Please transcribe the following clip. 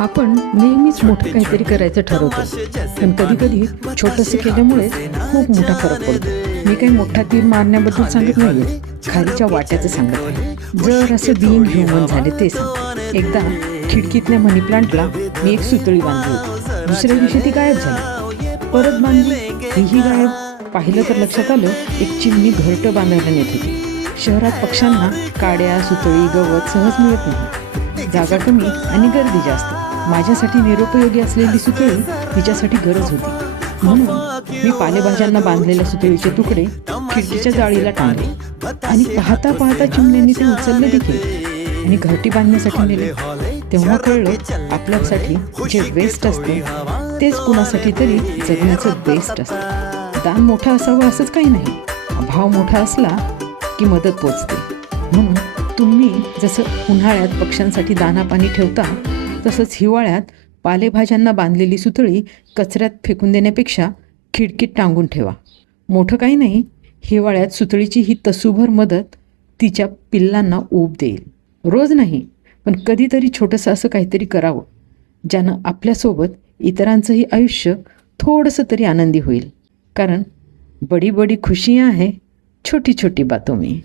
आपण नेहमीच मोठं काहीतरी करायचं ठरवतो, पण कधी कधी छोटंसं केल्यामुळे खूप मोठा फरक पडतो. मी काही मोठा तीर मारण्याबद्दल सांगत नाहीये, खालीच्या वाट्याचं सांगत आहे. जर असं बिईंग ह्युमन झाले ते सांग. एकदा खिडकीतल्या मनी प्लांटला मी एक सुतळी बांधली होती. दुसऱ्या दिवशी ती गायब झाली. परत बांधली, तीही गायब. पाहिलं तर लक्षात आलं, एक चिमणी घरटं बांधायला नेत होती. शहरात पक्ष्यांना काड्या, सुतळी, गवत सहज मिळत नाही. जागा कमी आणि गर्दी जास्त. माझ्यासाठी निरुपयोगी असलेली सुतळी तिच्यासाठी गरज होती. म्हणून मी पालेभाज्यांना बांधलेल्या सुतळीचे तुकडे खिडकीच्या जाळीला टांगले आणि पाहता पाहता चिमण्यांनी ते उचलले देखील आणि घरटी बांधण्यासाठी नेले. तेव्हा कळलं, आपल्यासाठी जे वेस्ट असतं तेच कुणासाठी तरी जगण्याचं बेस्ट असतं. दान मोठा असावं असंच काही नाही, भाव मोठा असला की मदत पोचते. म्हणून तुम्ही जसं उन्हाळ्यात पक्ष्यांसाठी दाना पाणी ठेवता, तसंच हिवाळ्यात पालेभाज्यांना बांधलेली सुतळी कचऱ्यात फेकून देण्यापेक्षा खिडकीत टांगून ठेवा. मोठं काही नाही, हिवाळ्यात सुतळीची ही तसूभर मदत तिच्या पिल्लांना ऊब देईल. रोज नाही, पण कधीतरी छोटंसं असं काहीतरी करावं, ज्यानं आपल्यासोबत इतरांचंही आयुष्य थोडंसं तरी आनंदी होईल. कारण बडी बडी खुशियाँ है छोटी छोटी बातों में.